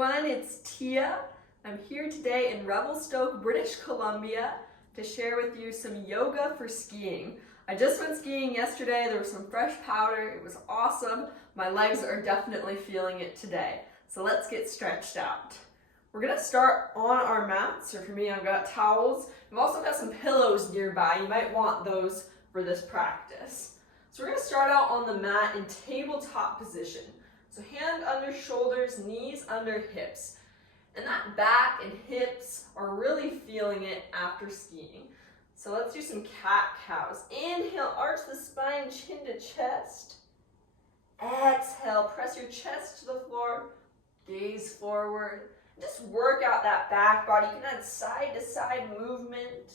everyone, it's Tia. I'm here today in Revelstoke, British Columbia to share with you some yoga for skiing. I just went skiing yesterday, there was some fresh powder, it was awesome. My legs are definitely feeling it today. So let's get stretched out. We're gonna start on our mats, or for me I've got towels. I've also got some pillows nearby, you might want those for this practice. So we're gonna start out on the mat in tabletop position. So hand under shoulders, knees under hips. And that back and hips are really feeling it after skiing. So let's do some cat-cows. Inhale, arch the spine, chin to chest. Exhale, press your chest to the floor, gaze forward. Just work out that back body. You can add side-to-side movement.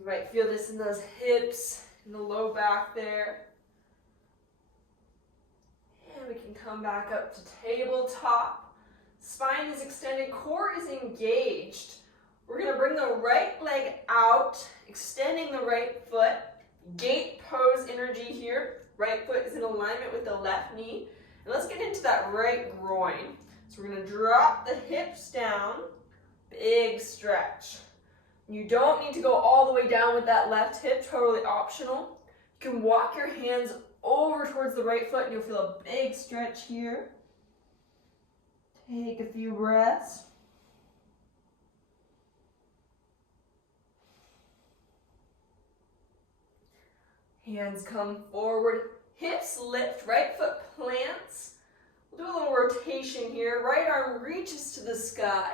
You might feel this in those hips, in the low back there. And we can come back up to tabletop. Spine is extended, core is engaged. We're going to bring the right leg out, extending the right foot. Gate pose energy here. Right foot is in alignment with the left knee. And let's get into that right groin. So we're going to drop the hips down. Big stretch. You don't need to go all the way down with that left hip, totally optional. You can walk your hands over towards the right foot and you'll feel a big stretch here. Take a few breaths. Hands come forward, hips lift, right foot plants. We'll do a little rotation here. Right arm reaches to the sky.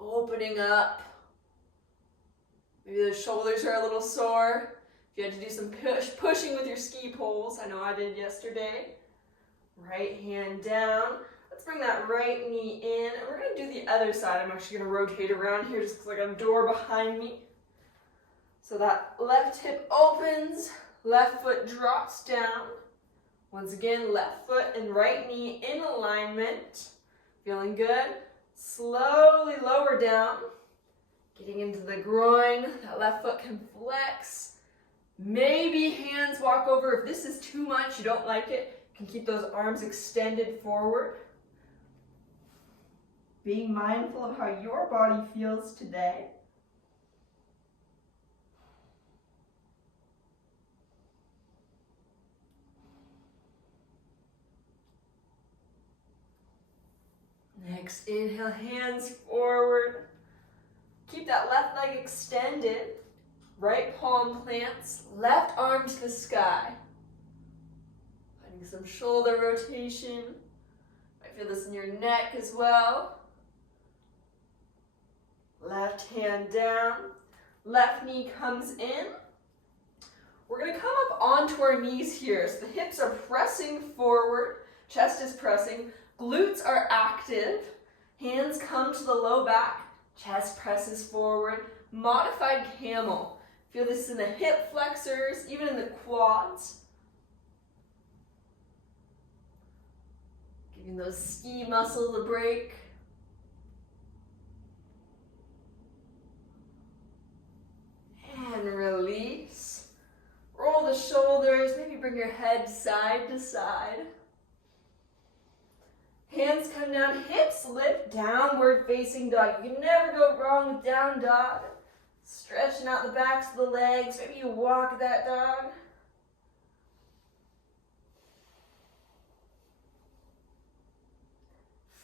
Opening up. Maybe the shoulders are a little sore. If you had to do some pushing with your ski poles, I know I did yesterday. Right hand down. Let's bring that right knee in. And we're going to do the other side. I'm actually going to rotate around here just because I got a door behind me. So that left hip opens, left foot drops down. Once again, left foot and right knee in alignment. Feeling good? Slowly lower down. Getting into the groin, that left foot can flex. Maybe hands walk over. If this is too much, you don't like it, you can keep those arms extended forward. Being mindful of how your body feels today. Next, inhale, hands forward. Keep that left leg extended. Right palm plants, left arm to the sky. Finding some shoulder rotation. Might feel this in your neck as well. Left hand down. Left knee comes in. We're going to come up onto our knees here. So the hips are pressing forward. Chest is pressing. Glutes are active. Hands come to the low back. Chest presses forward. Modified camel. Feel this in the hip flexors, even in the quads. Giving those ski muscles a break. And release. Roll the shoulders, maybe bring your head side to side. Hands come down, hips lift, downward facing dog. You can never go wrong with down dog. Stretching out the backs of the legs. Maybe you walk that dog.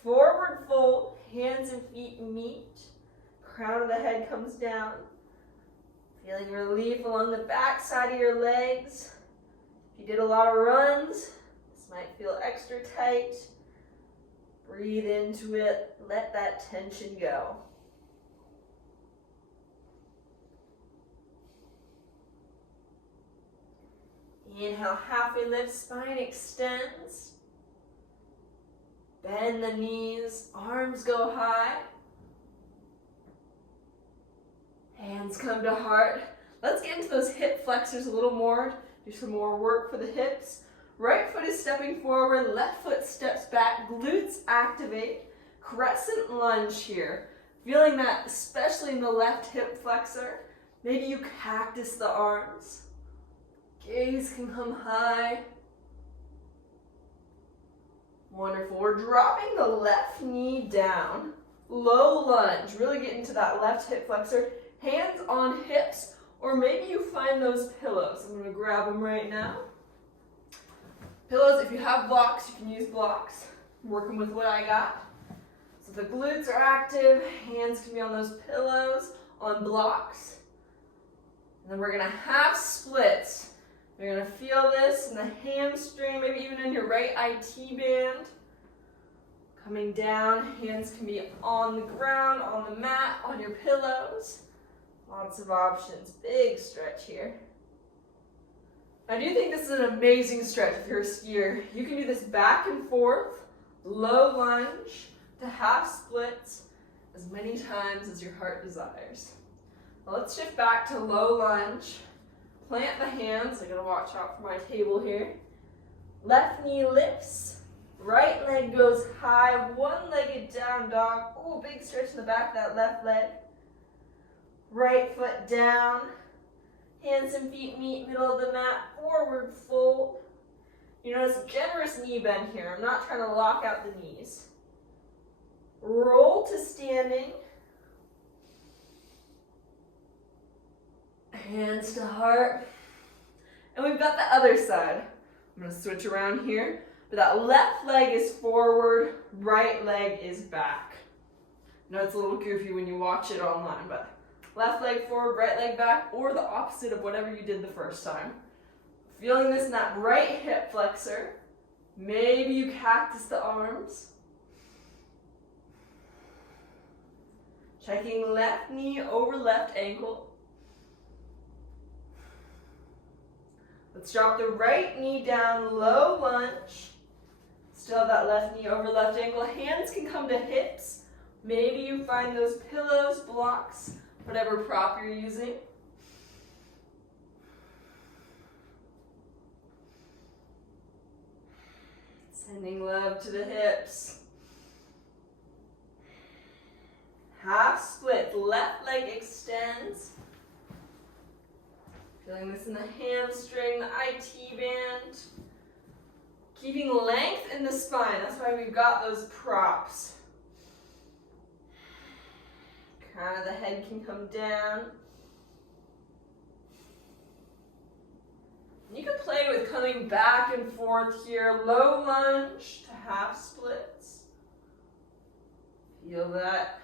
Forward fold, hands and feet meet. Crown of the head comes down. Feeling relief along the back side of your legs. If you did a lot of runs, this might feel extra tight. Breathe into it, let that tension go. Inhale, halfway lift, spine extends. Bend the knees, arms go high. Hands come to heart. Let's get into those hip flexors a little more. Do some more work for the hips. Right foot is stepping forward, left foot steps back, glutes activate, crescent lunge here. Feeling that especially in the left hip flexor. Maybe you cactus the arms. Gaze can come high. Wonderful. We're dropping the left knee down. Low lunge. Really get into that left hip flexor. Hands on hips, or maybe you find those pillows. I'm going to grab them right now. Pillows, if you have blocks, you can use blocks. I'm working with what I got. So the glutes are active. Hands can be on those pillows, on blocks. And then we're going to half splits. You're going to feel this in the hamstring, maybe even in your right IT band. Coming down, hands can be on the ground, on the mat, on your pillows. Lots of options. Big stretch here. I do think this is an amazing stretch if you're a skier. You can do this back and forth, low lunge to half splits as many times as your heart desires. Now let's shift back to low lunge. Plant the hands. I gotta watch out for my table here. Left knee lifts. Right leg goes high. One-legged down dog. Oh, big stretch in the back of that left leg. Right foot down. Hands and feet meet middle of the mat. Forward fold. You notice a generous knee bend here. I'm not trying to lock out the knees. Roll to standing. Hands to heart. And we've got the other side. I'm going to switch around here. But that left leg is forward, right leg is back. I know it's a little goofy when you watch it online, but left leg forward, right leg back, or the opposite of whatever you did the first time. Feeling this in that right hip flexor. Maybe you cactus the arms. Checking left knee over left ankle. Let's drop the right knee down, low lunge. Still have that left knee over left ankle. Hands can come to hips. Maybe you find those pillows, blocks, whatever prop you're using. Sending love to the hips. Half split, left leg extends. Feeling this in the hamstring, the IT band. Keeping length in the spine. That's why we've got those props. Crown of the head can come down. You can play with coming back and forth here. Low lunge to half splits. Feel that.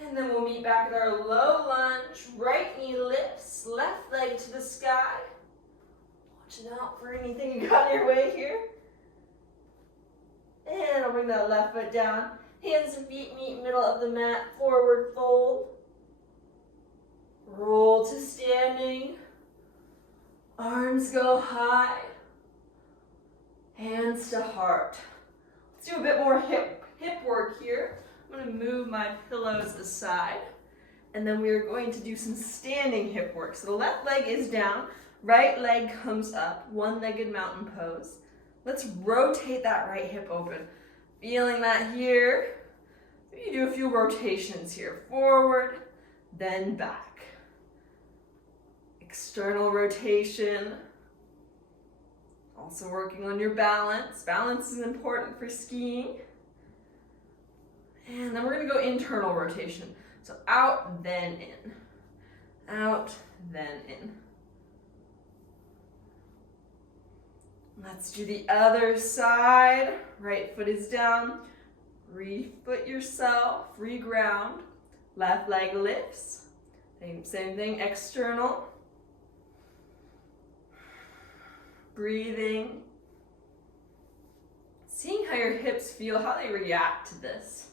And then we'll meet back at our low lunge. Right knee lifts, left leg to the sky. Watching out for anything you got in your way here. And I'll bring that left foot down. Hands and feet meet middle of the mat. Forward fold. Roll to standing. Arms go high. Hands to heart. Let's do a bit more hip work here. I'm going to move my pillows aside. And then we are going to do some standing hip work. So the left leg is down. Right leg comes up. One-legged mountain pose. Let's rotate that right hip open. Feeling that here. You do a few rotations here. Forward, then back. External rotation. Also working on your balance. Balance is important for skiing. And then we're going to go internal rotation. So out, then in. Out, then in. Let's do the other side. Right foot is down. Re-foot yourself. Re-ground. Left leg lifts. Same thing, external. Breathing. Seeing how your hips feel, how they react to this.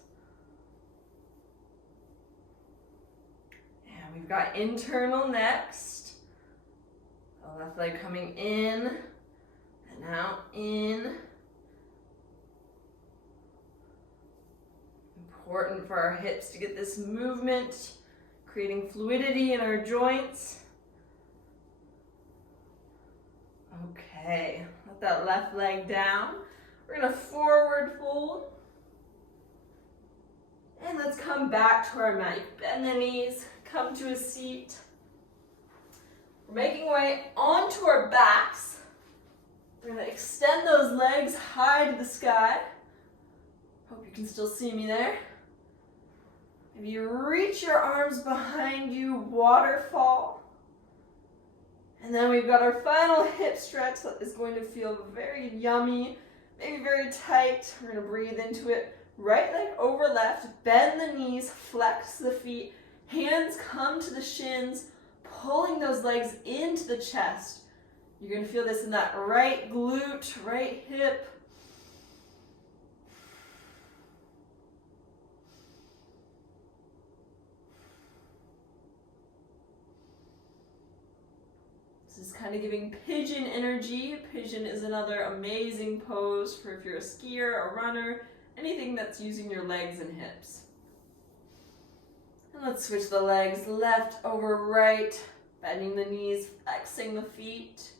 And we've got internal next. The left leg coming in. And out, in. Important for our hips to get this movement, creating fluidity in our joints. Okay, let that left leg down. We're gonna forward fold. And let's come back to our mat. You can bend the knees, come to a seat. We're making our way onto our backs. We're going to extend those legs high to the sky. Hope you can still see me there. Maybe you reach your arms behind you, waterfall. And then we've got our final hip stretch that is going to feel very yummy, maybe very tight. We're going to breathe into it. Right leg over left, bend the knees, flex the feet, hands come to the shins, pulling those legs into the chest. You're going to feel this in that right glute, right hip. This is kind of giving pigeon energy. Pigeon is another amazing pose for if you're a skier, a runner, anything that's using your legs and hips. And let's switch the legs left over right, bending the knees, flexing the feet.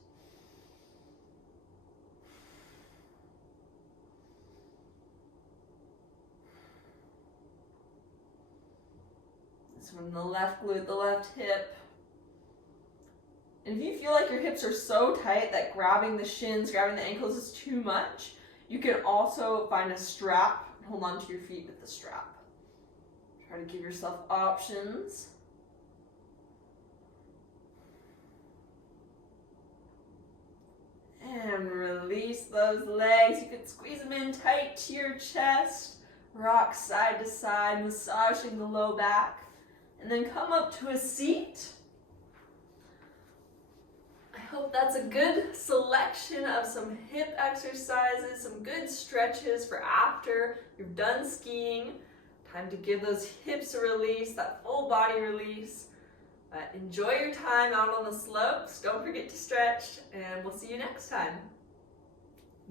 This one, the left glute, the left hip. And if you feel like your hips are so tight that grabbing the shins, grabbing the ankles is too much, you can also find a strap and hold on to your feet with the strap. Try to give yourself options. And release those legs. You can squeeze them in tight to your chest. Rock side to side, massaging the low back. And then come up to a seat. I hope that's a good selection of some hip exercises, some good stretches for after you've done skiing. Time to give those hips a release, that full body release. Enjoy your time out on the slopes. Don't forget to stretch, and we'll see you next time.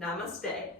Namaste.